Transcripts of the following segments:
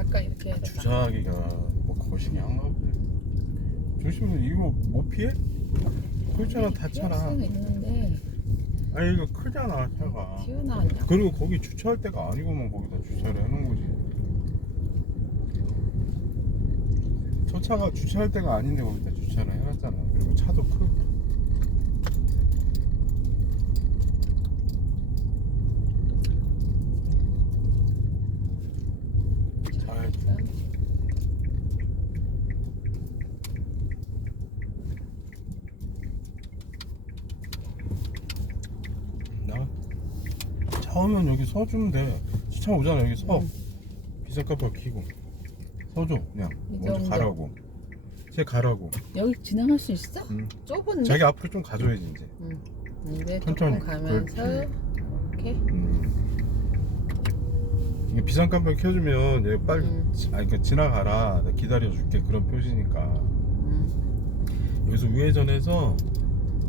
약간 이렇게 해야 돼. 주차하기가 뭐 거시기 한가 보네. 조심해. 이거 못 피해? 그렇잖아. 닫잖아. 수는 있는데 아니 이거 크잖아 차가. 튀어나왔냐? 그리고 거기 주차할 데가 아니고만 거기다 주차를 해놓은 거지. 저 차가 주차할 데가 아닌데 거기다 주차를 해놨잖아. 그리고 차도 크고. 잘 나 차 오면 여기 서주면 돼. 차 오잖아 여기 서. 비상깜빡 켜고 서줘 그냥. 이 먼저 정도. 가라고. 쟤 가라고. 여기 지나갈 수 있어? 응. 좁은데? 자기 앞으로 좀 가줘야지 이제. 근데 천천히. 조금 가면서 그렇지. 이렇게 이게 비상깜빡 켜주면 얘 빨리 아니 그 지나가라 나 기다려줄게 그런 표시니까. 여기서 우회전해서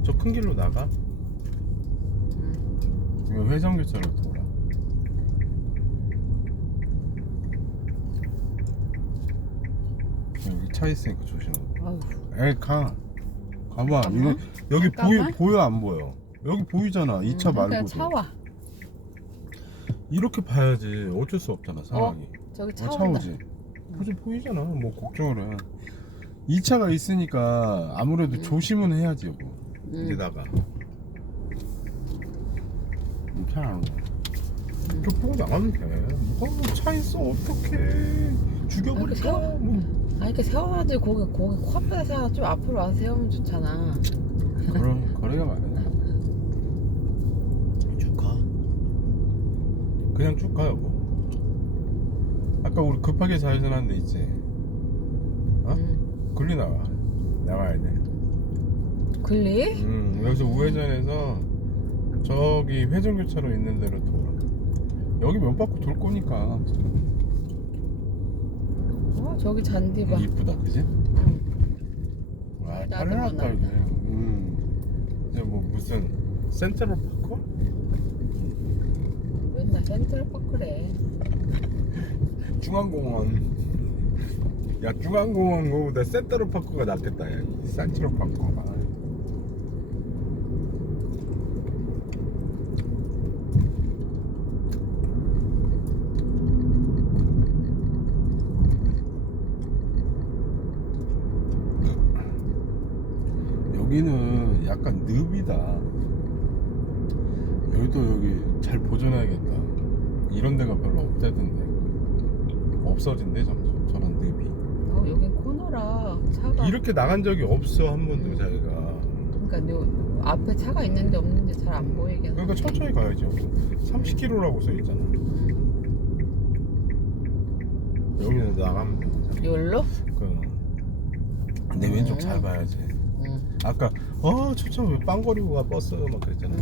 저 큰 길로 나가. 이거 회전교차로 돌아. 여기 차 있으니까 조심하고. 어우, 에이 가봐. 잠깐만. 이거 여기 잠깐만. 보여 안 보여? 여기 보이잖아. 이 차 그러니까 말고도. 차 와. 이렇게 봐야지. 어쩔 수 없잖아 상황이. 저기 차 차 온다. 오지. 그저 보이잖아. 뭐 걱정을 해. 이 차가 있으니까 아무래도 조심은 해야지 여보. 여기다가 차 안 오고. 이렇게 보고 나가면 돼. 누가 뭐 차 있어 어떡해. 죽여버릴까. 뭐. 아니 그 세워가지고 거기 코앞에다 세워 좀 앞으로 와서 세우면 좋잖아. 그럼 거리가 많아. 쭉 가. 그냥 쭉 가 여보. 아까 우리 급하게 좌회전한 데 있지. 어? 글리 나가야 돼. 글리? 여기서 우회전해서 저기 회전교차로 있는 데로 돌아. 여기 몇 바퀴 돌 거니까. 저기 잔디 봐. 이쁘다 그지? 와 잘 나도 해놨다 이제. 원한다. 이제 뭐 무슨 센트럴 파크? 맨날 센트럴파크래. 중앙공원. 야 중앙공원 거보다 센트럴 파크가 낫겠다. 야 센트럴 파크가. 여기는 약간 늪이다. 여기도 여기 잘 보존해야겠다. 이런 데가 별로 없다던데. 없어진대 점점 저런 늪이. 여긴 코너라 차가. 이렇게 나간 적이 없어 한 번도 자기가. 그러니까 요 앞에 차가 있는지 없는지 잘 안 보이게. 그러니까 천천히 가야죠. 30km라고 써 있잖아. 여기는 나가면 되잖아. 여기로? 내 왼쪽 잘 봐야지. 아까 저 차 왜 빵거리고 가 버스 막 그랬잖아.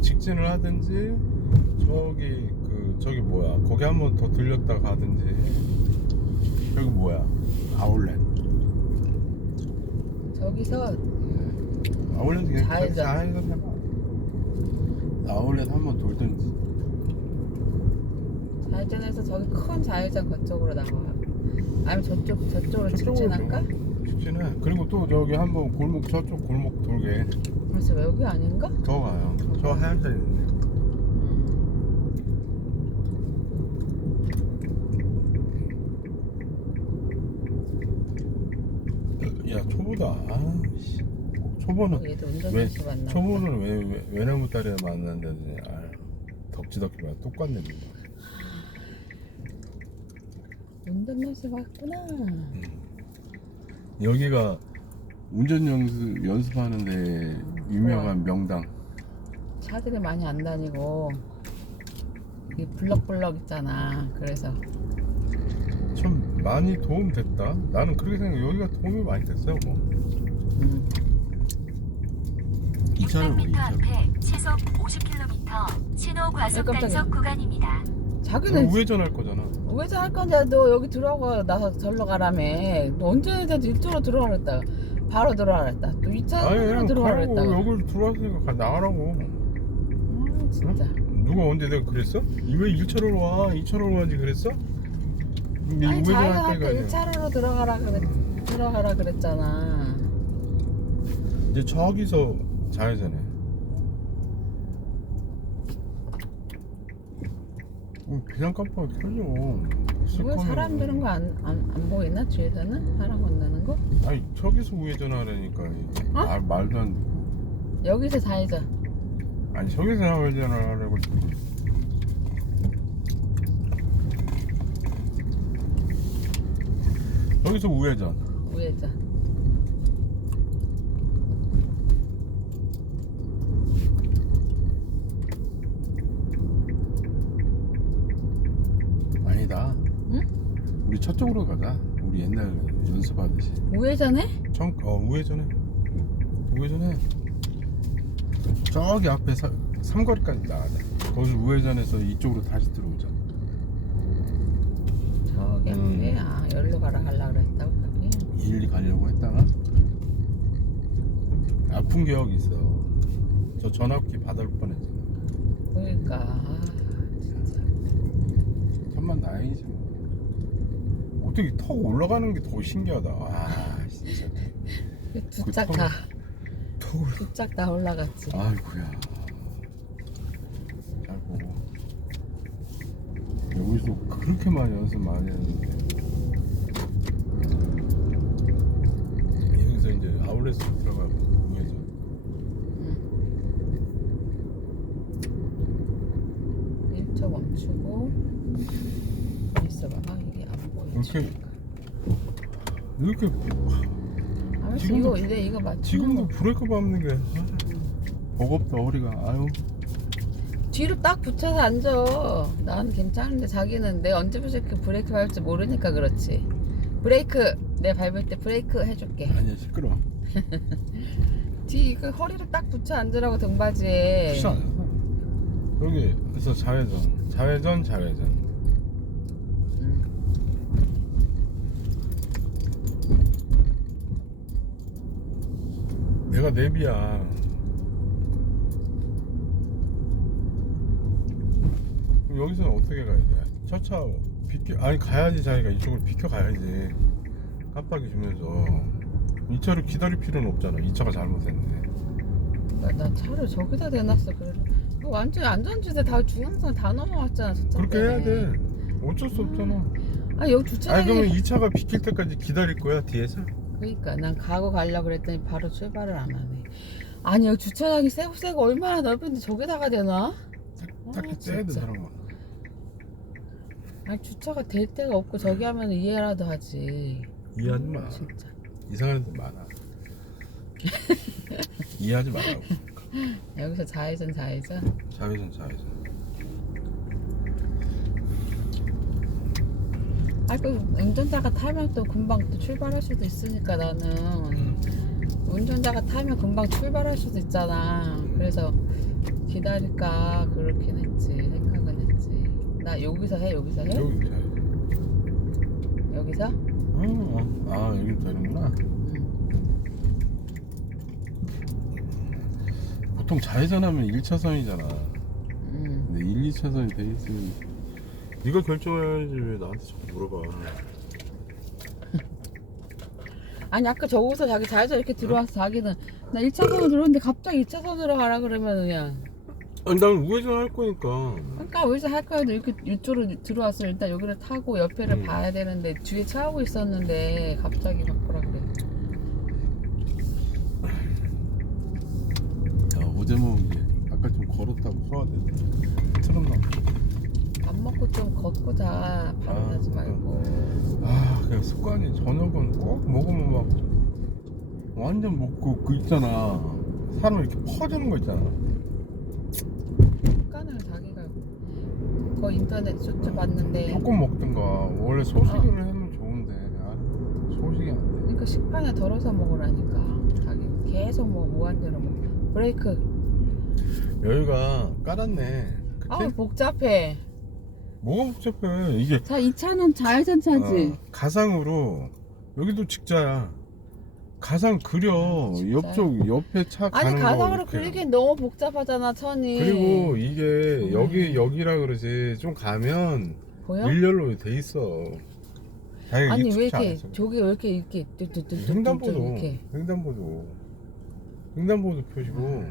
직진을 하든지 저기 뭐야 거기 한번 더 들렸다 가든지. 여기 뭐야 아울렛. 저기서 아울렛 그냥 좌회전. 좌회전 해봐. 아울렛 한번 돌든지. 좌회전해서 저기 큰 좌회전 그쪽으로 나와. 아니면 저쪽으로 직진할까? 직진해. 그리고 또 저기 한번 골목 저쪽 골목 돌게. 그래서 여기 아닌가? 더 가요. 저 하얀 데 있는데. 야 초보다. 아씨. 초보는 얘도 운전연수 만나. 초보는 왜 외나무 다리에 만난다더니 덕지덕지 마 똑같네 누가. 운전연수 왔구나. 여기가 운전 연습하는데 유명한 명당. 차들이 많이 안 다니고 이 블럭블럭 있잖아. 그래서 참 많이 도움 됐다. 나는 그렇게 생각해. 여기가 도움이 많이 됐어요 뭐. 이 차를 보기 600m 앞에 시속 50km 신호 과속 깜짝이야. 단속 구간입니다. 자기는 우회전할 거잖아. 우회전 할 건데 너 여기 들어가 나서 절로 가라며. 너 언제 이쪽으로 들어가랬다. 바로 들어가라 했다. 또 2차선으로 아니 들어가라 가라고 했다가. 여기 들어왔으니까 나가라고. 아 진짜. 누가 언제 내가 그랬어? 왜 1차로로 와? 2차로로 와지 그랬어? 네 아니 우회전할 자기가 때가 아까 아니야. 1차로로 들어가라 그랬잖아. 이제 저기서 좌회전해. 그냥 깜빡 켜져. 왜 사람들은 거 안 보이나? 뒤에서는? 사람 건너는 거? 아니 저기서 우회전하라니까 이게. 어? 말도 안 되고. 여기서 좌회전. 아니 저기서 우회전을 하라고. 여기서 우회전. 우회전. 아니다. 응? 우리 저쪽으로 가자. 우리 옛날 연습하듯이. 우회전해? 우회전해. 우회전해. 저기 앞에 삼거리까지 나가자. 거기서 우회전해서 이쪽으로 다시 들어오자. 저기 앞에 여기로 가려고 그랬다고 거기. 일리 가려고 했다가 아픈 기억 있어. 저 전압기 받을 뻔했잖아. 그러니까 진짜. 천만 다행이지 뭐. 어떻게 턱 올라가는 게 더 신기하다. 아 진짜. 두 짝 다. 턱을. 두 짝 다 올라갔지. 아이고야. 아이고. 여기서 그렇게 많이 연습 많이 했는데. 여기서 이제 아울렛으로 들어가고 우회전. 응. 1초 멈추고 있어봐. 이게 안 보여. 이렇게 알았어. 지금도 이거 맞추는 지금도 거. 브레이크 밟는 게 버겁다 허리가. 아유. 뒤로 딱 붙여서 앉아. 난 괜찮은데 자기는 내가 언제부터 이렇게 브레이크 밟을지 모르니까 그렇지. 브레이크 내 밟을 때 브레이크 해줄게. 아니야 시끄러. 뒤 그 허리를 딱 붙여 앉으라고 등받이에. 그렇지 않아. 여기서 좌회전. 응. 내가 내비야. 그럼 여기서는 어떻게 가야 돼? 저 차 비켜 아니 가야지. 자기가 이쪽으로 비켜 가야지. 깜빡이 주면서 이 차를 기다릴 필요는 없잖아. 이 차가 잘못했네. 나 차를 저기다 대놨어. 그래. 이거 완전 안전지대 다 중앙선 다 넘어왔잖아. 저차 그렇게 해야 때문에. 돼. 어쩔 수 없잖아. 아 여기 주차장이. 아니 그러면 이 차가 비킬 때까지 기다릴 거야 뒤에서? 그러니까 난 가려고 그랬더니 바로 출발을 안 하네. 아니 여기 주차장이 세고 얼마나 넓은데 저기다가 대나? 딱히 아, 떼야 돼 진짜. 사람아. 아니 주차가 될 데가 없고 저기 하면 이해라도 하지. 이해하지 마. 진짜. 이상한 애들 많아. 이해하지 말라고. 여기서 좌회전. 좌회전. 아, 그 운전자가 타면 또 금방 또 출발할 수도 있으니까 나는 운전자가 타면 금방 출발할 수도 있잖아. 그래서 기다릴까 그렇긴 했지. 생각은 했지. 나 여기서 해? 여기 좌회전. 여기서? 여기 되는구나. 보통 좌회전하면 1차선이잖아. 근데 1, 2차선이 돼 있으면 네가 결정해야지. 왜 나한테 자꾸 물어봐. 아니 아까 저기서 자기 좌회전 이렇게 들어와서 자기는 나 1차선으로 들어오는데 갑자기 2차선으로 가라 그러면 그냥 아니 난 우회전 할 거니까. 그러니까 여기서 할 거야도 이렇게 이쪽으로 들어왔어. 일단 여기를 타고 옆에를 봐야 되는데 뒤에 차 오고 있었는데 갑자기 바꾸라 그래. 야 어제 먹은 게 아까 좀 걸었다고 소화되네. 트름 나. 밥 먹고 좀 걷고 자. 바로 자지 말고. 그냥 습관이 저녁은 꼭 먹으면 막 완전 먹고 그 있잖아. 사람 이렇게 퍼지는 거 있잖아. 습관을 자기가 그 인터넷 쇼츠 봤는데 조금 먹든가. 원래 소식을 하면 좋은데 소식이 안 돼. 그러니까 식판에 덜어서 먹으라니까. 자기 계속 뭐 무한대로 먹. 브레이크. 여기가 깔았네. 그치? 아우 복잡해. 뭐가 복잡해. 이게 자, 이 차는 좌회전 차지. 가상으로 여기도 직자야. 가상 그려. 옆쪽 옆에 차 가는 아니 거 가상으로 이렇게. 그리기엔 너무 복잡하잖아 천이. 그리고 이게 여기라 그러지 좀 가면 보여? 일렬로 돼 있어. 자기가 아니 왜 익숙치 이렇게 않아서. 저기 왜 이렇게 뚝뚝뚝뚝뚝 횡단보도 이렇게. 횡단보도 표시고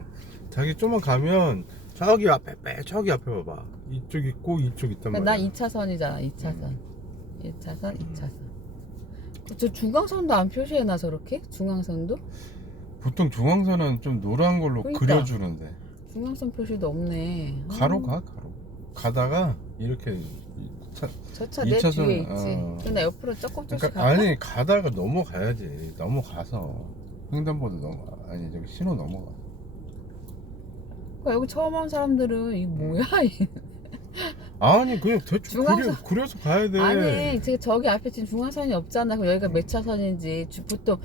자기 좀만 가면 저기 앞에 봐봐. 이쪽 있고 이쪽 있단 그러니까 말이야. 난 2차선이잖아 2차선 1차선 2차선 저 중앙선도 안 표시해놔 저렇게? 중앙선도? 보통 중앙선은 좀 노란 걸로 그러니까. 그려주는데 중앙선 표시도 없네. 가로 가다가 이렇게 저 차 내 2차선, 뒤에 있지. 근데 옆으로 조금씩 그러니까 갈까? 아니 가다가 넘어가야지. 넘어가서 횡단보도 아니 저기 신호 넘어가. 그러니까 여기 처음 온 사람들은 이게 뭐야? 아니 그냥 대충 중앙선. 그려서 가야 돼. 아니 지금 저기 앞에 지금 중앙선이 없잖아. 그럼 여기가 몇 차선인지 보통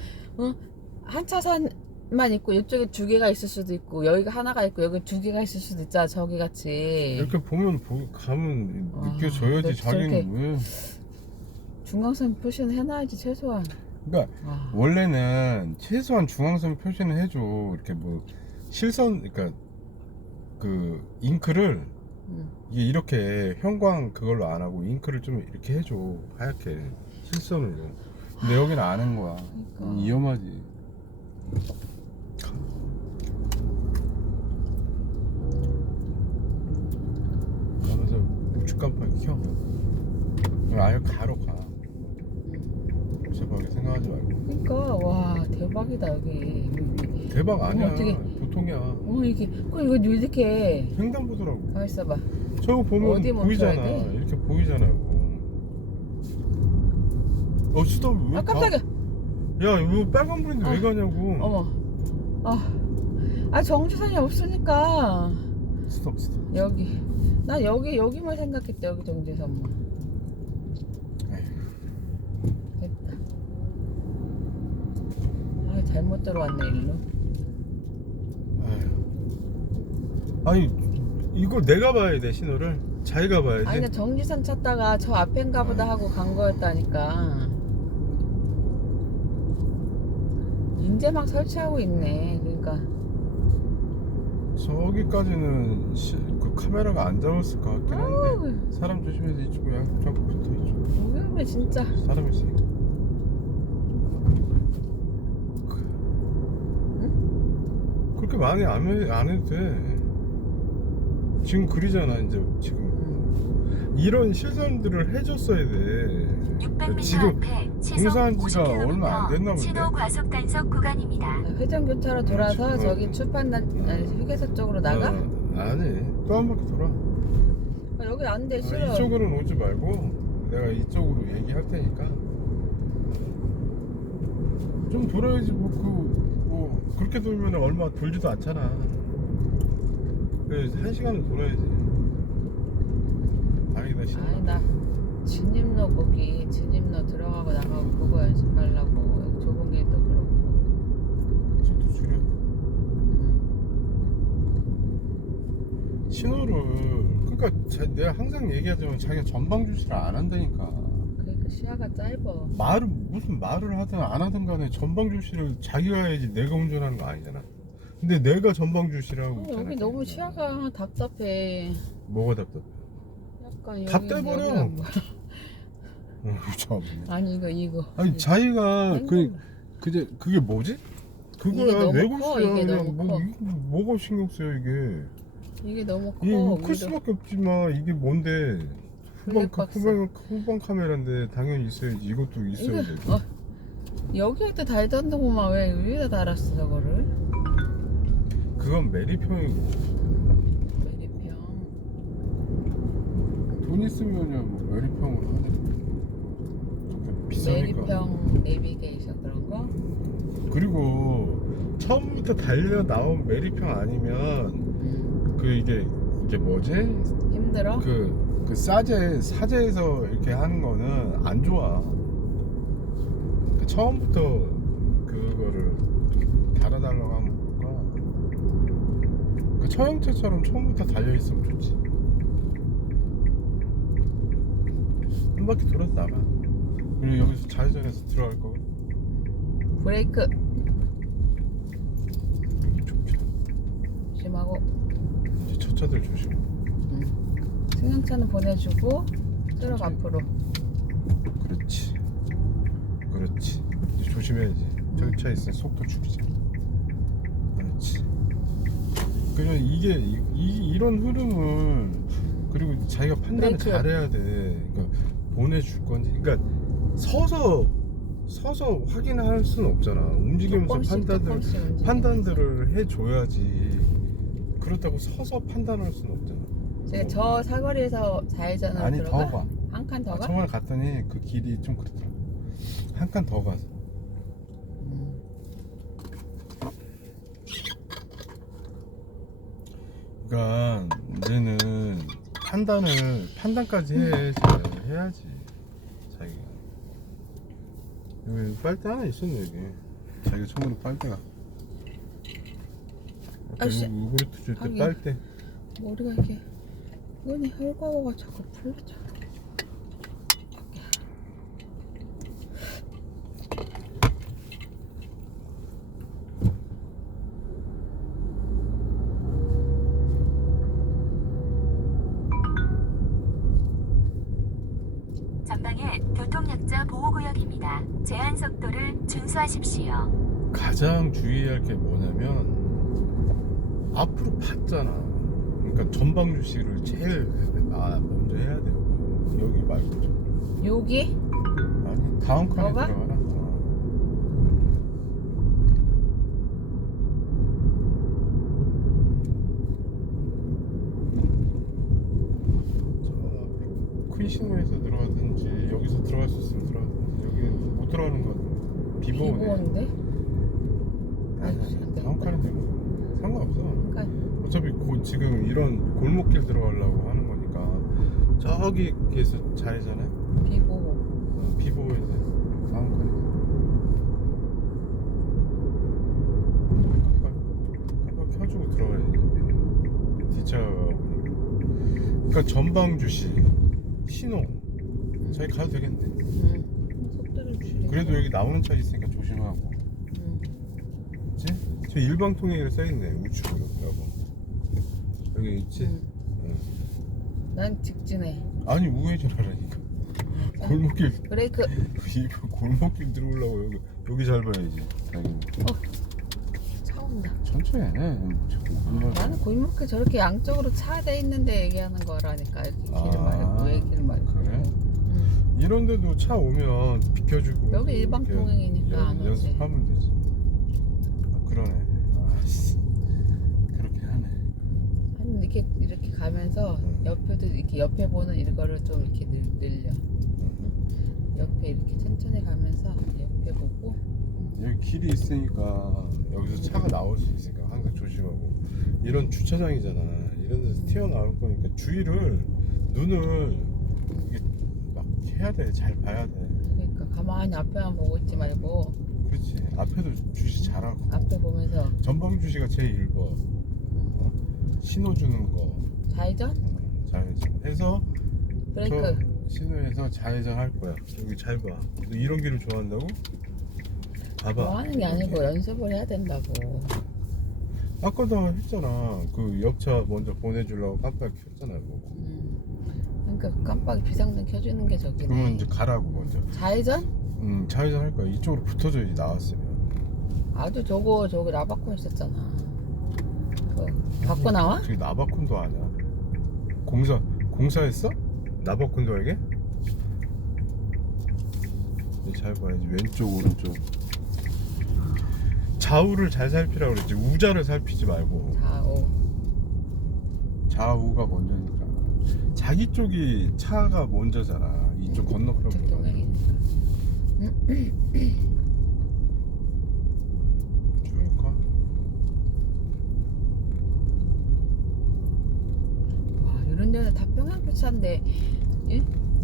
한 차선만 있고 이쪽에 두 개가 있을 수도 있고 여기가 하나가 있고 여기 두 개가 있을 수도 있잖아. 저기 같이 이렇게 보면 가면 와, 느껴져야지. 근데 자기는 왜? 중앙선 표시는 해놔야지 최소한. 그러니까 와. 원래는 최소한 중앙선 표시는 해줘. 이렇게 뭐 실선 그러니까 그 잉크를 이게 이렇게 형광 그걸로 안 하고 잉크를 좀 이렇게 해줘. 하얗게 실선으로. 근데 여기는 안 한 거야. 그러니까. 위험하지. 가면서 우측 깜빡이 켜. 그럼 아예 가로 가. 복잡하게 생각하지 말고. 그러니까 와 대박이다 여기. 대박 아니야. 어떻게- 보통이야. 이게 이거 왜 이렇게 횡단보도라고. 가만 있어봐. 저거 보면 어디 멈춰야 보이잖아. 돼? 이렇게 보이잖아요. 스톱 왜 아 깜짝이야. 야 이거 빨간불인데 왜 가냐고. 어머. 아 정지선이 없으니까 스톱. 여기. 나 여기만 생각했대 여기 정지선만. 에휴. 됐다. 아 잘못 들어왔네 일로. 아니 이거 내가 봐야 돼 신호를. 자기가 봐야지. 아니 나 정지선 찾다가 저 앞엔가 보다 하고 간 거였다니까. 이제 막 설치하고 있네. 그러니까 저기까지는 그 카메라가 안 잡았을 것 같긴 한데. 아우 사람 조심해서 이쪽에 자꾸 붙어 있죠. 위험해 진짜. 사람 있으니까. 그렇게 많이 안 해도 돼. 지금 그리잖아 이제 지금. 이런 실선들을 해줬어야 돼. 600m 지금 앞에 공사한 시속 지가 50km 얼마 안 됐나 본데? 신호 과속 단속 구간입니다. 회전교차로 돌아서 지금- 저기 출판단 아니, 휴게소 쪽으로 나가? 아니 또 한 바퀴 돌아. 여기 안 돼 싫어. 이쪽으로는 오지 말고 내가 이쪽으로 얘기할 테니까 좀 돌아야지. 뭐 그렇게 돌면 얼마 돌지도 않잖아. 그래 1시간은 돌아야지. 다행이다 신호. 아니 나 진입로 거기 진입로 들어가고 나가고 그거 연습하려고 여기 좁은 길도 그렇고. 속도 줄여. 신호를 그러니까 내가 항상 얘기하지만 자기가 전방 주시를 안 한다니까. 그러니까 시야가 짧아. 무슨 말을 하든 안 하든 간에 전방 주시를 자기가 해야지. 내가 운전하는 거 아니잖아. 근데 내가 전방 주시를 하고 있잖아. 여기 너무 자기가. 시야가 답답해. 뭐가 답답해? 약간 답답해버려. 여기가 뭐- 참. 아니 이거. 아니 자기가 아이고. 그게 뭐지? 이게 그거야 너무 외국 커, 시야. 이게 그냥 너무 커. 뭐가 신경 써요 이게. 이게 너무 커. 이게 클 위로. 수밖에 없지만 이게 뭔데? 블랙박스. 후방 카메라인데 당연히 있어야지. 이것도 있어야 돼. 이거 여기에도 달던데구만 왜 위에다 달았어 저거를? 그건 메리평이고. 메리평. 돈 있으면야 뭐 메리평으로 하네. 좀 비싸니까. 메리평 내비게이션 그런 거? 그리고 처음부터 달려 나온 메리평 아니면 이게 뭐지? 힘들어? 그 사제에서 이렇게 하는 거는 안 좋아. 처음부터 그거를 달아달라고 하면 뭘까? 처형차처럼 처음부터 달려있으면 좋지. 한 바퀴 돌아서 나가. 그리고 여기서 좌회전해서 들어갈 거고. 브레이크. 조심하고. 이제 첫 차들 조심. 승용차는 보내주고 트럭 앞으로. 그렇지. 그렇지. 이제 조심해야지. 저기 차 있으면 속도 줄이자. 그렇지. 그냥 이런 흐름은 그리고 자기가 판단을 브레이크. 잘해야 돼. 그러니까 보내줄 건지. 그러니까 서서 확인할 수는 없잖아. 움직이면서 조금씩 판단들을 해줘야지. 그렇다고 서서 판단할 수는 없잖아. 제가 저 사거리에서 좌회전으로 아니 들어가? 더 가. 한 칸 더 가? 저번에 갔더니 그 길이 좀 그렇더라. 한 칸 더 가서. 그러니까 이제는 판단까지 해야지. 자기가. 여기 빨대 하나 있었네 여기. 자기가 처음으로 빨대가. 아이씨. 요구르트 줄 때 하긴. 빨대. 머리가 이게 은이 혈과가 자꾸 풀려져. 전방에 교통약자 보호구역입니다. 제한 속도를 준수하십시오. 가장 주의할 게 뭐냐면 앞으로 봤잖아. 그러니까 전방 주시를 제일 먼저 해야 돼요. 여기 말고 좀. 여기? 아니 다음 칸에 너가? 들어가라. 큰 신호에서 들어가든지 여기서 들어갈 수 있으면 들어가든지 여기는 못 들어가는 거 같아. 비보네. 비보인데? 아니 다음 칸에 들어가. 상관없어. 그러니까 어차피 지금 이런 골목길 들어가려고 하는 거니까 저기에서 좌회잖아요. 비보. 비보에서 다음 칸에 깜빡 켜주고 들어가야지. 뒷차가 오니까. 그러니까 전방 주시 신호 자기 가도 되겠네. 속도를 줄이고. 그래도 여기 나오는 차 있으니까 조심하고. 그치? 저 일방통행이라 써있네. 우측이라고. 여기 있지? 응. 난 직진해. 아니 우회전하라니까. 골목길 브레이크. 이거 골목길 들어오려고 여기 잘 봐야지. 자기는. 차 온다. 천천히 해. 자꾸 골목. 나는 골목길 저렇게 양쪽으로 차 돼 있는데 얘기하는 거라니까. 이렇게 길 말고 왜 길 말고. 그래? 이런데도 차 오면 비켜주고. 여기 일방통행이니까 안 오지. 연습하면 되지. 그러네. 아씨. 그렇게 하네. 아니 이렇게 가면서 옆에도 이렇게 옆에 보는 이거를 좀 이렇게 늘려. 옆에 이렇게 천천히 가면서 옆에 보고. 여기 길이 있으니까 여기서 차가 나올 수 있으니까 항상 조심하고. 이런 주차장이잖아. 이런 데서 튀어나올 거니까 주의를 눈을 이게 막 해야 돼. 잘 봐야 돼. 그러니까 가만히 앞에만 보고 있지 말고 그렇지. 앞에도 주시 잘하고. 앞에 보면서 전방 주시가 제일 1번. 신호 주는 거. 좌회전, 좌회전 해서 브레이크. 저 신호에서 좌회전 할 거야. 여기 잘 봐. 너 이런 길을 좋아한다고? 봐봐. 뭐 하는 게 아니고 연습을 해야 된다고. 아까도 했잖아. 그 옆차 먼저 보내주려고 깜빡 켰잖아. 그거. 그러니까 깜빡이 비상등 켜주는 게 저기네. 그러면 이제 가라고 먼저. 좌회전? 좌회전 할 거야. 이쪽으로 붙어줘야지 나왔으면. 아주 저기 라바콘 있었잖아. 그거 갖고 나와? 저기 나바콘도 아냐? 공사했어? 나바콘도에게? 잘 봐야지. 왼쪽 오른쪽. 좌우를 잘 살피라고 그랬지. 우자를 살피지 말고. 좌우. 좌우가 먼저니까. 자기 쪽이 차가 먼저잖아. 이쪽 건너편보다. 이쪽 동행이니까. 쭉 가. 와, 이런 데는 다 평양표 차인데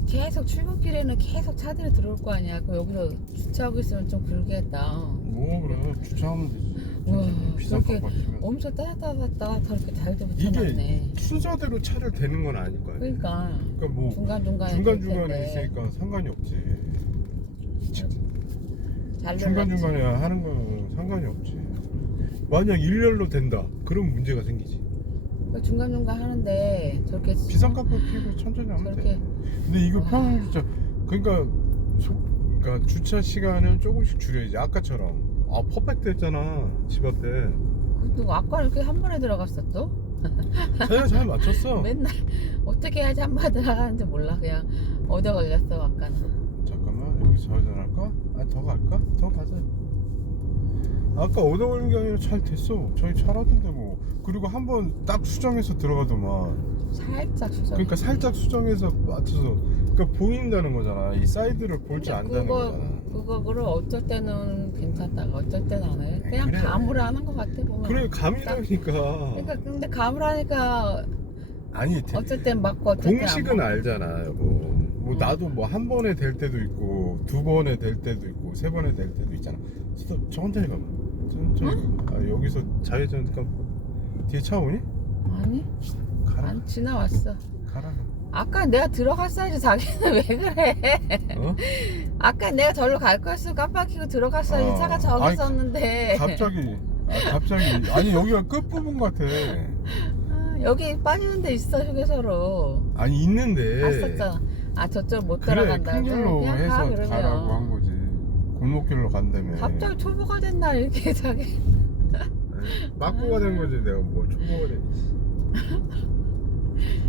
계속 출근길에는 계속 차들이 들어올 거 아니야. 그럼 여기서 주차하고 있으면 좀 그러겠다. 뭐 그래. 주차하면 되지. 와, 비싼 저렇게 값 받으면. 엄청 따뜻하게 잘도 이게 붙여놨네. 순서대로 차를 대는 건 아닐 거 아니야. 그러니까 그러니까 뭐 중간중간에 중간중간에 있으니까 상관이 없지. 잘 중간중간에 하는 건 상관이 없지. 만약 일렬로 된다 그럼 문제가 생기지. 그러니까 중간중간 하는데 저렇게 비상깜빡 켜고 천천히 하면 저렇게 돼. 근데 이거 와. 평균주차 그러니까 그러니까 주차 시간을 조금씩 줄여야지. 아까처럼 퍼펙트 했잖아 집 앞에. 그것도 아까 이렇게 한 번에 들어갔어 또? 자기가 잘 맞췄어. 맨날 어떻게 해야지 한 번에 들어가는지 몰라. 그냥 얻어 걸렸어 아까는. 잠깐만 여기 좌회전할까? 더 갈까? 더 가자. 아까 얻어 걸린 게 아니라 잘 됐어. 저희 잘하던데 뭐. 그리고 한 번 딱 수정해서 들어가더만. 살짝 수정. 그러니까 살짝 수정해서 맞춰서 그러니까 보인다는 거잖아. 이 사이드를 볼 줄 안다는 거잖아. 그거를 어쩔 때는 괜찮다가 어쩔 때는 안 해. 그냥 그래. 감으로 하는 것 같아 보면. 그래 감이라니까. 그러니까 근데 감으로 하니까 아니 어쩔 땐 맞고 어쩔 땐 안 공식은 맞고. 알잖아 여보. 뭐 나도 뭐 한 번에 될 때도 있고 두 번에 될 때도 있고 세 번에 될 때도 있잖아. 스톱 천천히 가봐. 천천히. 아 여기서 좌회전 뒤에 차 오니? 아니? 가라. 안 지나왔어. 가라. 아까 내가 들어갔어야지. 자기는 왜 그래? 어? 아까 내가 절로 갈 거였으면 깜빡이고 들어갔어야지. 차가 저기 아니, 있었는데. 갑자기 아니 여기가 끝부분 같아. 아, 여기 빠지는 데 있어 휴게소로. 아니 있는데 갔었잖아. 아 저쪽 못 그래 들어간다고? 큰 길로 그냥 해서 가 그러면. 가라고 한 거지. 골목길로 간다며. 갑자기 초보가 됐나 이렇게 자기. 빠꾸가 된 거지. 내가 뭘 초보가 돼.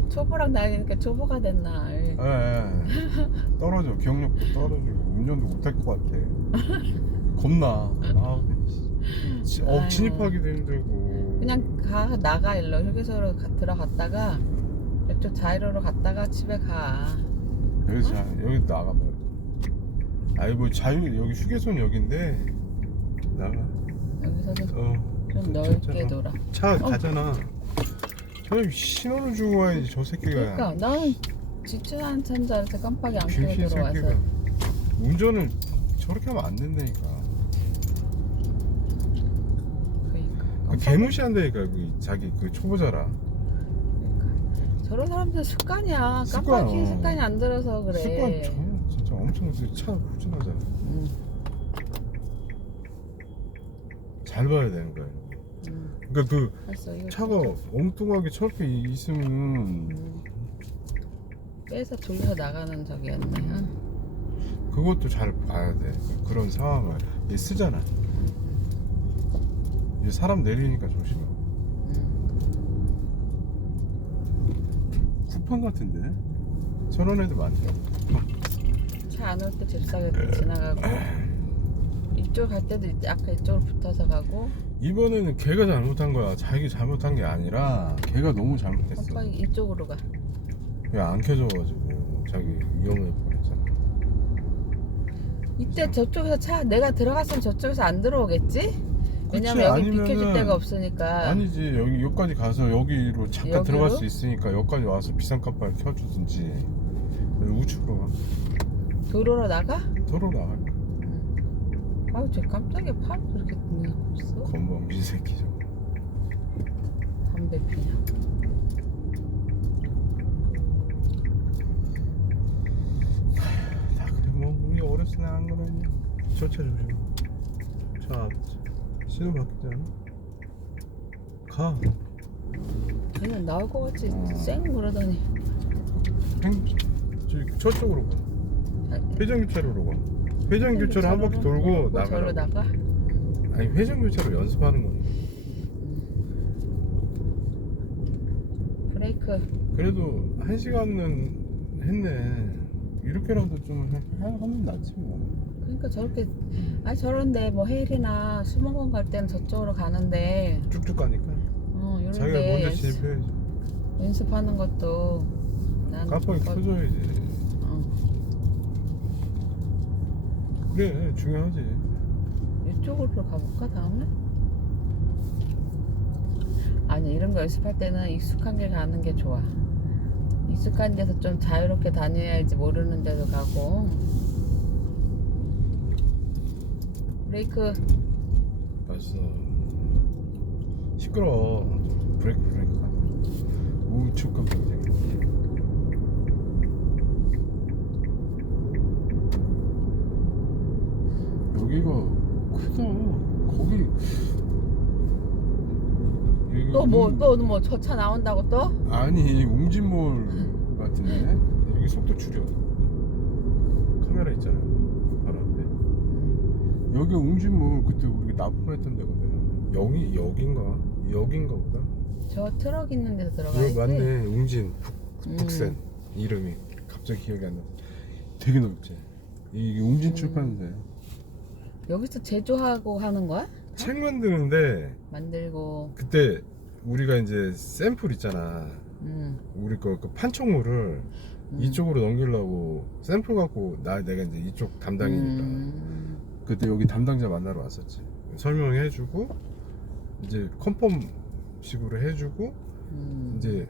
초보랑 다니니까 초보가 됐나. 예. 떨어져. 기억력도 떨어지고 운전도 못할 것 같아. 겁나. 아유. 진입하기도 힘들고. 그냥 나가 일로 휴게소로 들어갔다가 이쪽 자이로로 갔다가 집에 가. 여기 나가봐. 아니 뭐 여기 휴게소는 여긴데 나가. 여기서도 좀 좀 넓게 돌아. 차 가잖아. 저 신호를 주고 와야지 저 새끼가. 그러니까 나는 지출하는 차인 줄 알았을 때 깜빡이 안 켜고 병신 들어와서. 새끼가. 운전을 저렇게 하면 안 된다니까. 그러니까. 개무시한다니까 자기 그 초보자라. 저런 사람들 습관이야. 습관, 깜빡이 습관이 안 들어서 그래. 습관 진짜 엄청 차 후진하잖아. 잘 봐야 되는 거야. 그러니까 그 알았어, 이거 차가 엉뚱하게 저렇게 있으면 빼서 돌려서 나가는 저기였네. 응? 그것도 잘 봐야 돼. 그런 상황을 얘 쓰잖아. 이제 사람 내리니까 조심해. 쿠팡 같은데? 저런 애들 많더라고. 차 안 올 때 잽싸게 지나가고 이쪽 갈 때도 아까 이쪽으로 붙어서 가고. 이번에는 걔가 잘못한 거야. 자기 잘못한 게 아니라 걔가 너무 잘못했어. 깜빡이 이쪽으로 가. 왜 안 켜져가지고 자기 위험해 버렸잖아. 이때 저쪽에서 차 내가 들어갔으면 저쪽에서 안 들어오겠지? 왜냐면 그치, 여기 아니면은- 비켜줄 데가 없으니까. 아니지 여기까지 가서 여기로 잠깐 여기로? 들어갈 수 있으니까 여기까지 와서 비상깜빡을 켜주든지 우측으로 가. 도로로 나가? 도로 나갈 거야. 아우 쟤 깜짝이야. 팔 그렇게 그냥 없어. 건방진 새끼 저거. 담배 피냐. 다 그래 뭐 우리 어렸을 때 한 거는 저차 조심. 자 신호 바뀌잖아. 가. 걔는 나올 것 같지? 어. 쌩 그러더니. 저쪽으로 가. 회전교차로로 가. 회전교차로 한 바퀴 돌고 저로 나가. 나가? 아니 회전교차로 연습하는 거니. 브레이크. 그래도 1시간은 했네. 이렇게라도 좀 하면 낫지 뭐. 그러니까 저렇게 아니 저런데 뭐 헤일이나 수목원 갈 때는 저쪽으로 가는데 쭉쭉 가니까 자기가 이런데 먼저 진입해야지. 연습하는 것도 난 깜빡이 그거- 켜줘야지. 그래 중요하지. 이쪽으로 가볼까 다음에? 아니 이런 거 연습할 때는 익숙한 길 가는 게 좋아. 익숙한 데서 좀 자유롭게 다녀야지 모르는 데도 가고. 브레이크. 봤어. 시끄러워. 브레이크 하자. 우측 깜빡이. 여기가 크다. 거기 또 뭐 저 차 나온다고 또? 아니 웅진몰 같은데 여기 속도 줄여. 카메라 있잖아요. 바로 앞에. 여기 웅진몰 그때 우리 납품했던 데거든. 여긴가 보다. 저 트럭 있는 데서 여기 들어가야지. 맞네. 웅진 북센 이름이 갑자기 기억이 안 나. 되게 넓지. 이게 웅진 출판인데 여기서 제조하고 하는 거야? 책 만드는데 만들고. 그때 우리가 이제 샘플 있잖아. 우리 거 그 판촉물을 이쪽으로 넘기려고 샘플 갖고 내가 이제 이쪽 담당이니까 그때 여기 담당자 만나러 왔었지. 설명해주고 이제 컨펌식으로 해주고 이제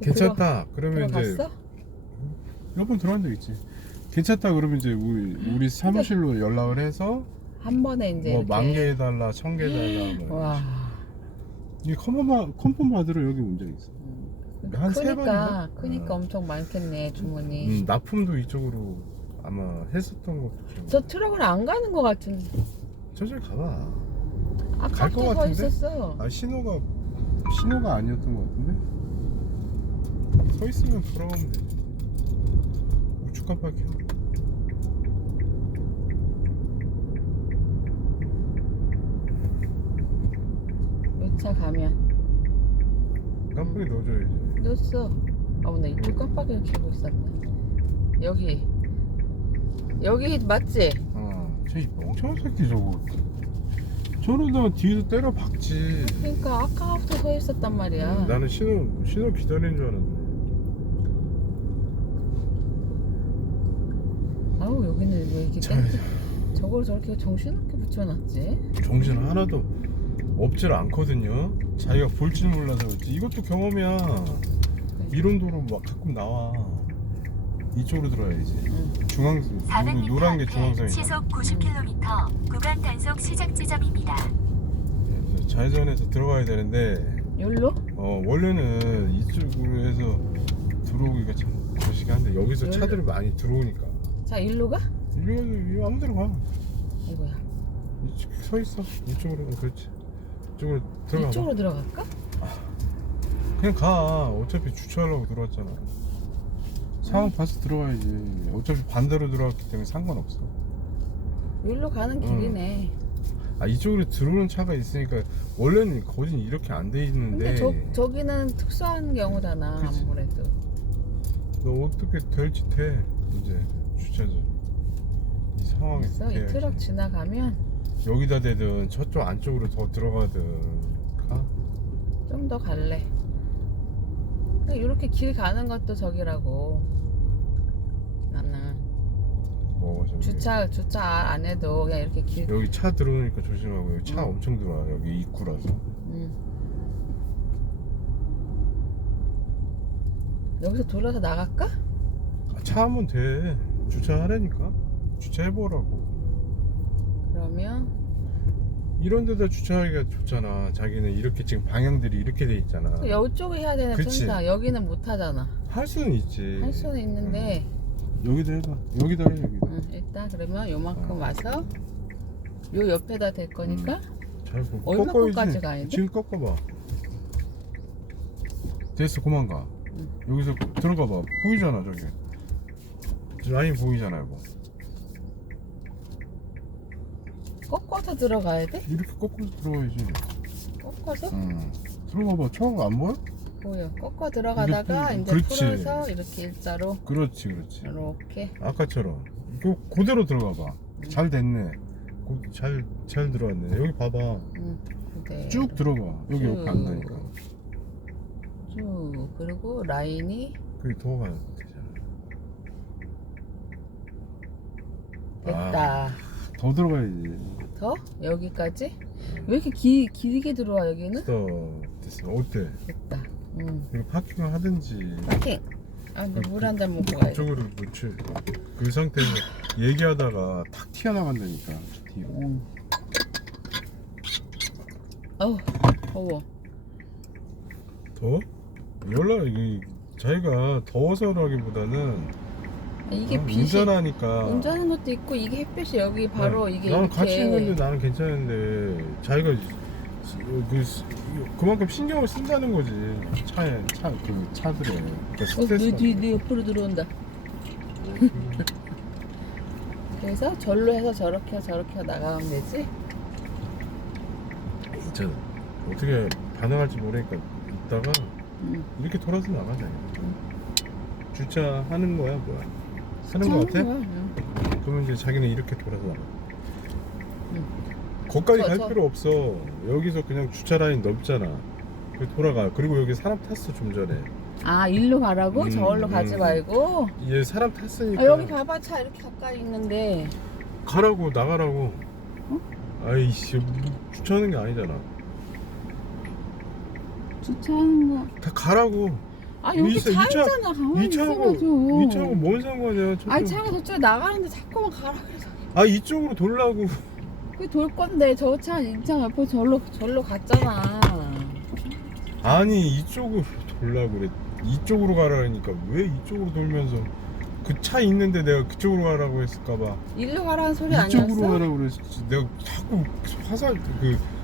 괜찮다 그러면 이제 들어갔어? 몇 번 들어간 적 있지. 괜찮다 그러면 이제 우리 사무실로 연락을 해서 한 번에 이제 뭐 이렇게. 10,000개 해달라 1,000개 해달라 뭐 와. 이 컨펌 받으러 여기 온 적 있어. 한 세 번인가? 크니까 엄청 많겠네 주문이. 납품도 이쪽으로 아마 했었던 것 같아요. 저 트럭은 안 가는 것 같은데. 저쪽에 가봐. 갈 아까부터 것 서 같은데? 있었어. 아 신호가 아니었던 것 같은데? 서 있으면 돌아가면 되지. 우측 깜빡이야. 몇 차 가면 깜빡이 넣어줘야지. 넣었어. 나 이쪽 깜빡이를 켜고 있었네. 여기 맞지? 저 멍청한 새끼 저거. 저러다가 뒤에서 때려 박지. 그러니까 아까부터 서 있었단 말이야. 나는 신호 기다리는 줄 알았는데. 아우 여기는 왜 이렇게 자, 저걸 저렇게 정신없게 붙여놨지? 정신 하나도 없질 않거든요. 자기가 볼 줄 몰라서 그렇지. 이것도 경험이야. 이론도로 막 가끔 나와. 이쪽으로 들어야지. 중앙선 400m 노란 게 앞에 중앙선이야. 시속 90km 구간 단속 시작 지점입니다. 좌회전해서 들어가야 되는데 여기로? 원래는 이쪽으로 해서 들어오기가 참 거시기 한데 여기서 여기로? 차들이 많이 들어오니까 자 일로 가? 이거 아무 데로 가. 이거야. 서 있어. 이쪽으로. 그렇지. 이쪽으로 들어가. 이쪽으로 들어갈까? 그냥 가. 어차피 주차하려고 들어왔잖아. 상황 봐서 들어가야지. 어차피 반대로 들어왔기 때문에 상관없어. 여기로 가는 길이네. 이쪽으로 들어오는 차가 있으니까 원래는 거진 이렇게 안 돼 있는데. 근데 저기는 특수한 경우잖아. 그치. 아무래도. 너 어떻게 될 짓 해? 이제 주차장. 이 상황에 그래서 이 돼야지. 트럭 지나가면 여기다 대든 저쪽 안쪽으로 더 들어가든 가. 좀 더 갈래. 이렇게 길 가는 것도 저기라고. 나는 뭐가 저기. 주차 안 해도 그냥 이렇게 길. 여기 차 들어오니까 조심하고. 여기 차 엄청 들어와. 여기 입구라서. 여기서 돌아서 나갈까? 차 하면 돼. 주차하라니까. 주차해보라고. 그러면 이런 데다 주차하기가 좋잖아. 자기는 이렇게 지금 방향들이 이렇게 돼 있잖아. 이쪽에 해야 되는 그치. 천사. 여기는 못 하잖아. 할 수는 있지. 할 수는 있는데. 여기다 해봐. 여기다 해. 여기다. 일단 그러면 요만큼 와서 요 옆에다 댈 거니까 잘 보고. 얼마큼까지 가야 돼? 지금 꺾어봐. 됐어. 그만 가. 여기서 들어가봐. 보이잖아 저기. 라인 보이잖아 이거. 꺾어서 들어가야 돼? 이렇게 꺾어서 들어가야지. 꺾어서? 들어가봐. 처음 안 보여? 보여. 꺾어 들어가다가 이게 이제 그렇지. 풀어서 이렇게 일자로 그렇지. 이렇게. 아까처럼. 그대로 들어가봐. 잘 됐네. 잘 들어왔네. 여기 봐봐. 그대로. 쭉 들어봐. 여기 쭉. 옆에 안다니까. 쭉. 그리고 라인이 그게 더 가야 되잖아. 됐다. 더 들어가야지. 더? 여기까지? 왜 이렇게 길게 들어와 여기는? 됐어. 어때? 됐다. 이거 파킹을 하든지. 파킹. 근데 물 한 잔 먹고 가야 돼. 그쪽으로 놓지. 그 상태에서 얘기하다가 탁 튀어나간다니까. 뒤로. 어우 더워. 더워? 이게 자기가 더워서라기보다는 이게 빛이 운전하니까. 운전하는 것도 있고 이게 햇빛이 여기 바로 이게 나는 이렇게. 같이 있는데 나는 괜찮은데 자기가 그만큼 신경을 쓴다는 거지. 차들에. 그러니까 스트레스. 네 옆으로 들어온다. 그래서 절로 해서 저렇게 나가면 되지. 저 어떻게 반응할지 모르니까 이따가 응. 이렇게 돌아서 나가자. 주차하는 거야 뭐야? 하는 거 같아? 응. 그러면 이제 자기는 이렇게 돌아서 나가. 응. 거기까지 저- 갈 저- 필요 없어. 여기서 그냥 주차 라인 넘잖아. 그리고 돌아가. 그리고 여기 사람 탔어 좀 전에. 아 일로 가라고? 저기로 가지 말고? 얘 사람 탔으니까. 아, 여기 가봐. 차 이렇게 가까이 있는데. 가라고 나가라고. 어? 아이씨 주차하는 게 아니잖아. 주차하는 거. 다 가라고. 아 여기 이 차- 차 이 차- 있잖아. 가만히 이 차하고 있어가지고. 뭔 상관이야? 아니 차가 저쪽에 나가는데 자꾸만 가라 그래서. 아 이쪽으로 돌라고. 그게 돌 건데 저 차 인창 옆에 절로 갔잖아. 아니 이쪽으로 돌라고 그래. 이쪽으로 가라니까 왜 이쪽으로 돌면서 그 차 있는데 내가 그쪽으로 가라고 했을까봐 일로 가라는 소리 이쪽으로 아니었어? 가라고 그랬지. 내가 자꾸 화살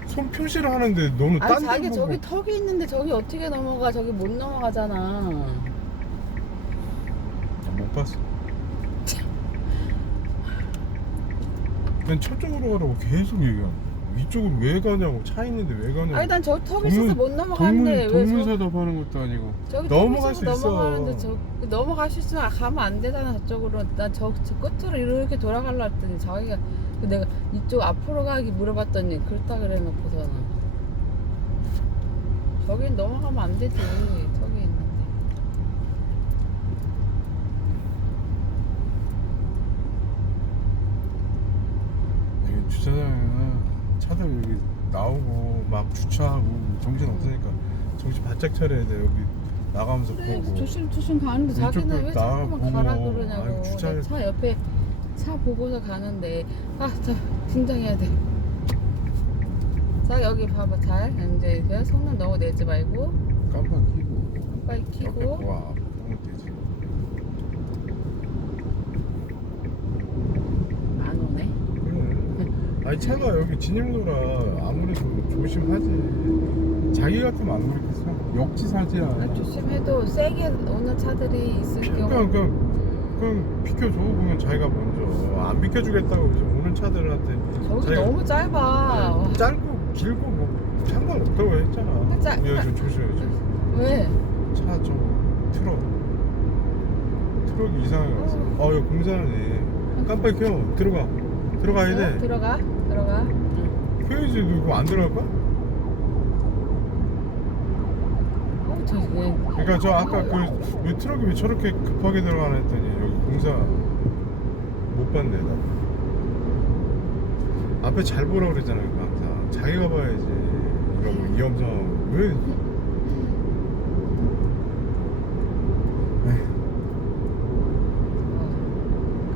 손 표시를 하는데 너는 아니 딴 자기 데 보고. 저기 턱이 있는데 저기 어떻게 넘어가? 저기 못 넘어가잖아. 못 봤어. 난 저쪽으로 가라고 계속 얘기하는. 이쪽으로 왜 가냐고. 차 있는데 왜 가냐고. 아니 난 저 턱 있어서 못 넘어가는데 왜 동문서답하는 것도 아니고 저기 넘어갈 수 턱 있어. 넘어가는데 넘어갈 수 있으면 가면 안 되잖아 저쪽으로. 난 저 끝으로 이렇게 돌아가려 했더니 자기가 내가 이쪽 앞으로 가기 물어봤더니 그렇다 그래 놓고서는 저긴 넘어가면 안 되지. 저기 있는데. 여기 주차장에는 차들 여기 나오고 막 주차하고 정신 없으니까 정신 바짝 차려야 돼. 여기 나가면서 그래 보고. 조심조심 가는데 이쪽도 자기는 왜 자꾸만 나가보고. 가라 그러냐고. 아이고, 주차를- 내 차 옆에 차 보고서 가는데 자 긴장해야 돼. 자 여기 봐봐 잘 이제 그냥 속는 너무 내지 말고 깜빡 켜고 빨리 옆에 켜고 보아 보면 되지. 안 오네. 그래. 아니 차가 여기 진입로라 아무래도 조심하지. 자기 같으면 안 그렇겠어. 역지사지야. 아, 조심해도 세게 오는 차들이 있을 경우 그냥 비켜줘. 그러면 자기가 먼저 안 비켜주겠다고 이제 오는 차들한테 저기 자기가- 너무 짧아. 짧고 길고 뭐 상관없다고 했잖아. 짜- 야, 좀 조심해. 왜? 차저 트럭이 이상하게 갔어. 이거 공사하네. 깜빡이 켜. 들어가야 돼. 들어가. 켜야지. 너 이거 안 들어갈 거야? 저기 그러니까 저 아까 왜 트럭이 왜 저렇게 급하게 들어가나 했더니 여기 공사 못 봤네. 나 앞에 잘 보라고 그랬잖아요. 항상 자기가 봐야지. 이런 위험 상황 왜?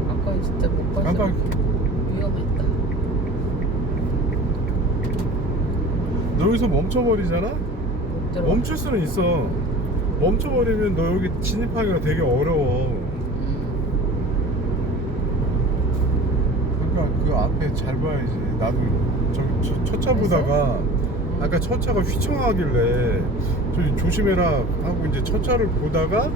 아까 진짜 못 봤어. 깜빡이. 위험했다. 너 여기서 멈춰버리잖아? 못 들어. 멈출 수는 있어. 멈춰버리면 너 여기 진입하기가 되게 어려워. 그러니까 그 앞에 잘 봐야지. 나도 첫 차 보다가 아까 첫 차가 휘청하길래 저기 조심해라 하고 이제 첫 차를 보다가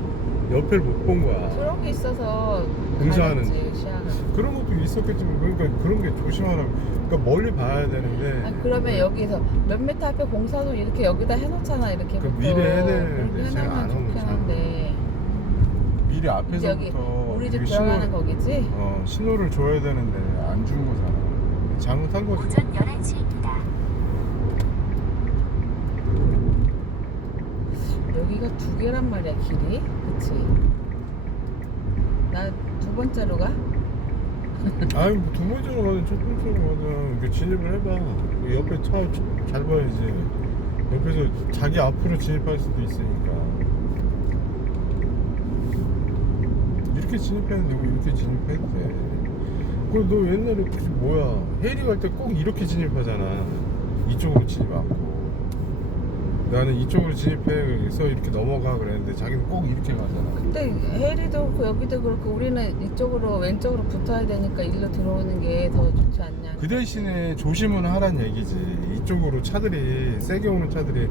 옆을 못 본 거야. 트럭이 있어서 공사하는. 가야지, 시야는. 그런 것도 있었겠지만 그러니까 그런 게 조심하라고. 그러니까 멀리 봐야 되는데. 아니, 그러면 여기서 몇 미터 앞에 공사도 이렇게 여기다 해놓잖아 이렇게. 그 보통. 미리 해야 되는데 그렇게 제가 안 해놓으면 하면 좋긴 참. 한데. 미리 이제 여기 앞에서부터 우리 집 이게 들어가는 거겠지? 신호를 줘야 되는데 안 준 거잖아. 잘못한 거지. 오전 11시입니다. 여기가 두 개란 말이야 길이, 그치? 나 두 번째로 가? 아니 뭐 두 번째로 가든 첫 번째로 가든 이렇게 진입을 해봐. 그 옆에 차 잘 봐야지. 옆에서 자기 앞으로 진입할 수도 있으니까. 이렇게 진입해도 되고 이렇게 진입해도 돼. 그럼 너 옛날에 그 뭐야 헤리 갈 때 꼭 이렇게 진입하잖아. 이쪽으로 진입 않고 나는 이쪽으로 진입해서 이렇게 넘어가 그랬는데 자기는 꼭 이렇게 가잖아. 근데 혜리도 그렇고 여기도 그렇고 우리는 이쪽으로 왼쪽으로 붙어야 되니까 일로 들어오는 게 더 좋지 않냐. 그 대신에 조심은 하란 얘기지. 이쪽으로 차들이 세게 오는 차들이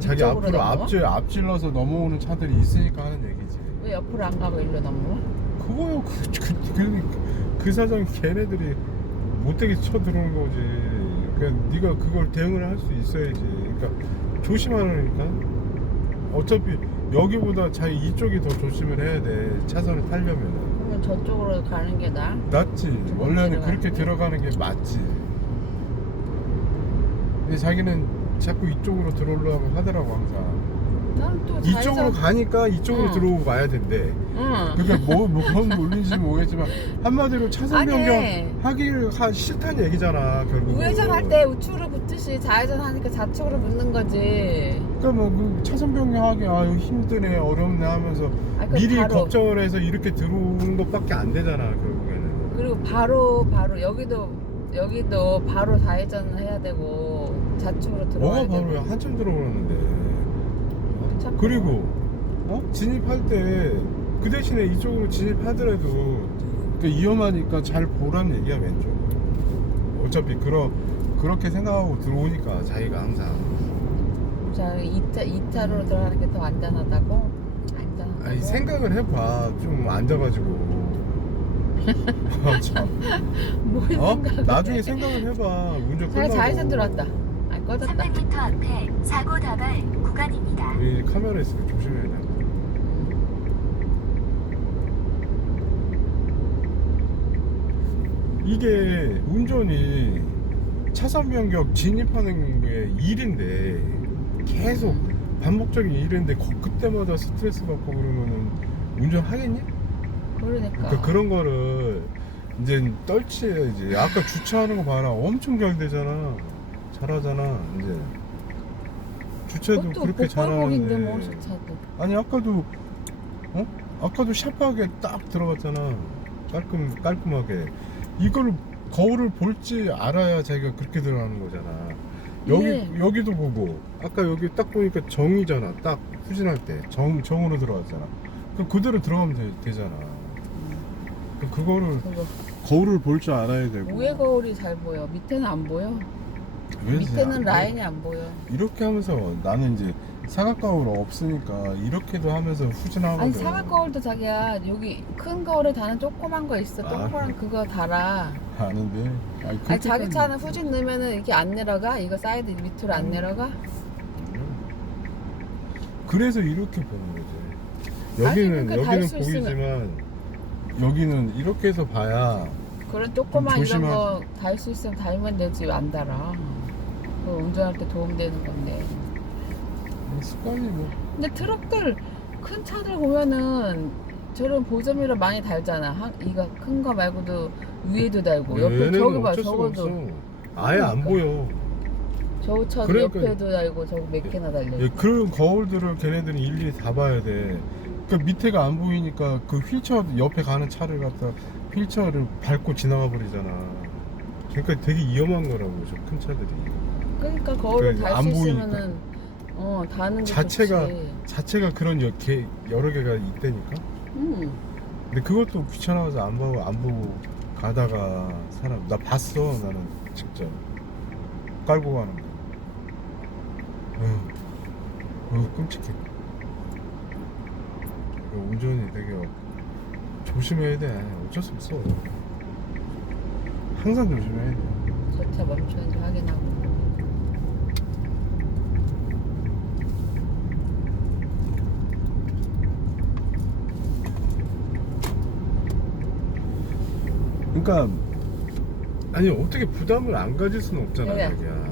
자기 이쪽으로 앞으로 넘어와? 앞질러서 넘어오는 차들이 있으니까 하는 얘기지. 왜 옆으로 안 가고 일로 넘어와? 그거요. 그 사정 걔네들이 못되게 쳐들어오는 거지. 그러니까 네가 그걸 대응을 할 수 있어야지. 그러니까 조심하라니까. 어차피 여기보다 자기 이쪽이 더 조심을 해야 돼. 차선을 타려면. 그러면 저쪽으로 가는 게 나아? 낫지. 원래는 그렇게 들어가는 게 맞지. 근데 자기는 자꾸 이쪽으로 들어오려고 하더라고 항상. 난 또 이쪽으로 가니까 이쪽으로 응. 들어오고 가야 된대. 응. 그러니까 뭔 논리인지는 모르겠지만 한마디로 차선 아니. 변경 하기를 싫다는 얘기잖아 결국. 우회전할 때 우측으로 붙듯이 좌회전 하니까 좌측으로 붙는 거지. 그러니까 뭐 그 차선 변경하기 아유 힘드네 어렵네 하면서 그럼 미리 바로. 걱정을 해서 이렇게 들어오는 것밖에 안 되잖아 결국에는. 그리고 바로 여기도 바로 좌회전을 해야 되고 좌측으로 들어와야 뭐가 되고. 바로 한참 들어오는데. 참 그리고 진입할 때 그 대신에 이쪽으로 진입하더라도 위험하니까 잘 보라는 얘기야 왼쪽. 어차피 그렇게 생각하고 들어오니까 자기가 항상. 자 2차로 들어가는 게 더 안전하다고? 안전하다고? 아니 생각을 해봐 좀 앉아가지고. 참. 뭘 생각을 나중에 해. 생각을 해봐 운전 자 끝나고. 좌회전 들어왔다. 아니 꺼졌다. 300m 앞에 사고 다발 구간입니다. 이 카메라 있으니까 조심해야 돼. 이게 운전이 차선 변경 진입하는 게 일인데 계속 반복적인 일인데 그때마다 스트레스 받고 그러면은 운전하겠니? 그러니까. 그러니까 그런 거를 이제 떨치해야지. 아까 주차하는 거 봐라 엄청 잘 되잖아. 잘하잖아 이제. 주차도 그것도 그렇게 복불복인데 잘하는데. 뭐 주차도. 아니 아까도 샤프하게 딱 들어갔잖아. 깔끔하게. 이걸 거울을 볼지 알아야 자기가 그렇게 들어가는 거잖아. 여기도 보고 아까 여기 딱 보니까 정이잖아. 딱 후진할 때 정으로 들어갔잖아. 그럼 그대로 들어가면 되잖아. 그거를 그거 거울을 볼 줄 알아야 되고. 위에 거울이 잘 보여. 밑에는 안 보여. 그래서 밑에는 라인이 안 보여. 이렇게 하면서 나는 이제 사각 거울 없으니까 이렇게도 하면서 후진하거든. 아니 사각 거울도 자기야 여기 큰 거울에 다는 조그만 거 있어. 아, 동그란 그거 달아. 아는데. 아니 자기 차는 후진 넣으면은 이렇게 안 내려가? 이거 사이드 밑으로 안 내려가? 그래서 이렇게 보는 거지. 아니, 여기는 그러니까 달 수 보이지만 여기는 이렇게 해서 봐야. 그런 조그만 이런 조심하지. 거 달 수 있으면 달면 되지 왜 안 달아? 그거 운전할 때 도움되는 건데. 습관이 뭐. 근데 트럭들 큰 차들 보면은 저런 보조미러 많이 달잖아. 이거 큰 거 말고도 위에도 달고 옆에 얘네는 저기 봐 어쩔 수가 저거도 없어. 아예 안 보여. 저 차도 그러니까- 옆에도 달고 저거 몇 개나 달려. 예, 그 거울들을 걔네들이 일일이 다 봐야 돼. 그러니까 밑에가 안 보이니까 그 휠체어 옆에 가는 차를 갖다 휠체어를 밟고 지나가 버리잖아. 그러니까 되게 위험한 거라고 저 큰 차들이. 그러니까 거울을 그래, 달 안 수 보이니까. 있으면은 다는 게 자체가 좋지. 자체가 그런 여러 개가 있다니까. 근데 그것도 귀찮아서 안 보고 가다가 사람 나 봤어. 나는 직접 깔고 가는 거. 끔찍해. 운전이 되게 조심해야 돼. 어쩔 수 없어. 항상 조심해야 돼. 저 차 멈추는지 확인하고. 그러니까 아니 어떻게 부담을 안 가질 수는 없잖아. 그래. 자기야.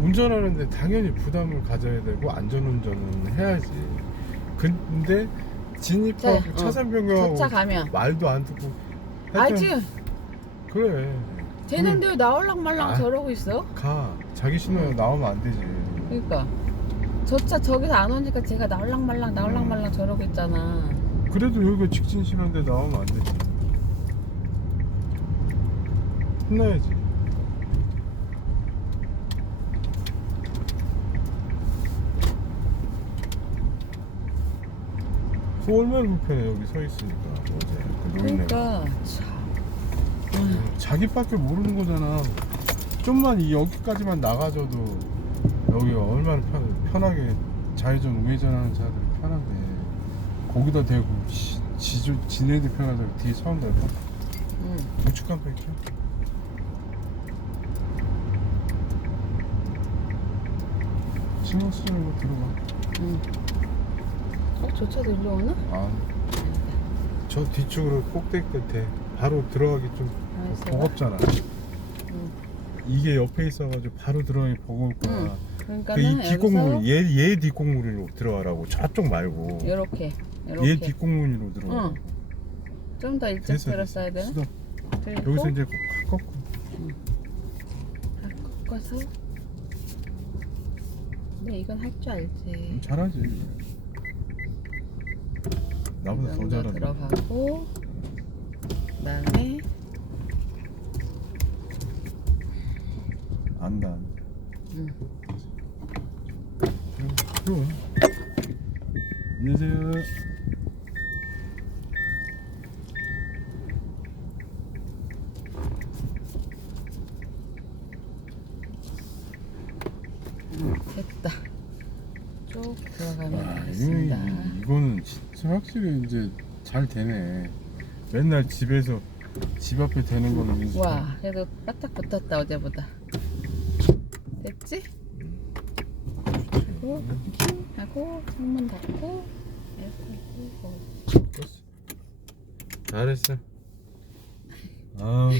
운전하는데 당연히 부담을 가져야 되고 안전운전은 해야지. 근데 진입하고 차선 변경하고 저 차 가면 말도 안 듣고 알지? 그래. 쟤는데 왜 나올랑말랑 아. 저러고 있어? 가. 자기 신호에 응. 나오면 안 되지. 그러니까 저 차 저기서 안 오니까 제가 나올랑말랑 저러고 있잖아. 그래도 여기가 직진 신호인데 나오면 안 되지. 혼나야지. 또 얼마나 불편해 여기 서 있으니까 어제 그 노인네. 그러니까 참. 자기밖에 모르는 거잖아. 좀만 여기까지만 나가줘도 여기가 얼마나 편하게 좌회전 우회전하는 차들이 편한데 거기다 대고 지네들 편하다고 뒤에 처음 달고 우측 깜빡이야. 신경 쓰지 말고 들어가. 저 차도 일로 오나? 저 뒤쪽으로 꼭대기 끝에 바로 들어가기 좀 알았어. 버겁잖아. 이게 옆에 있어가지고 바로 들어가기 버거울 거야. 그러니까 이 뒷공문 얘 뒷공문으로 들어가라고 저쪽 말고 이렇게 얘 뒷공문으로 들어가. 좀 더 일찍 들었어야 되나? 수다. 그리고 여기서 이제 꺾고 꺾어서. 근데 이건 할 줄 알지. 잘하지. 나보다 더 더 잘하지. 들어가고 그다음에 안다. 응. 그럼. 안녕하세요. 됐다. 쭉 들어가면 와, 되겠습니다. 이거는 진짜 확실히 이제 잘 되네. 맨날 집에서 집 앞에 되는 거는 진짜 와, 그래도 바짝 붙었다 어제보다. 됐지? 그리고 하고 창문 닫고 에어컨 끄고. 잘했어. 아